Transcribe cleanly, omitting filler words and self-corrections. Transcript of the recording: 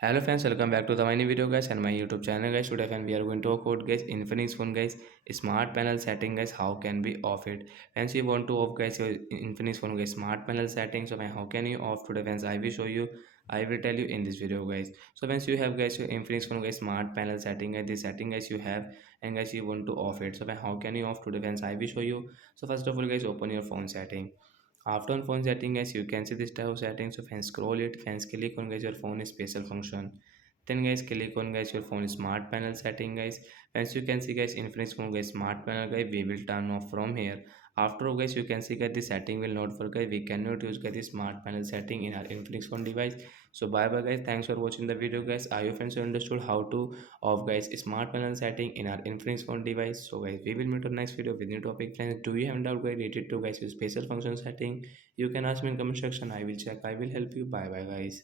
Hello friends, welcome back to the my new video guys and my YouTube channel guys. Today friend we are going to talk about guys Infinix phone guys, smart panel setting guys, how can we off it. Friends, you want to off guys your Infinix phone guys smart panel settings. So man, how can you off today friends? I will show you. I will tell you in this video guys. So once you have guys your Infinix phone guys smart panel setting guys, this setting guys you have and guys you want to off it. So man, how can you off today friends? I will show you. So first of all guys, open your phone setting. After on phone setting guys, you can see this type of settings. So fans scroll it, fans click on guys your phone special function. Then guys click on guys your phone smart panel setting guys. As you can see guys Infinix phone guys smart panel guys we will turn off from here. After all guys you can see guys the setting will not work guys. We cannot use guys the smart panel setting in our Infinix phone device. So bye bye guys. Thanks for watching the video guys. I hope friends you understood how to off guys smart panel setting in our Infinix phone device. So guys we will meet on next video with new topic friends. Do you have doubt guys related to guys your special function setting? You can ask me in comment section. I will check. I will help you. Bye bye guys.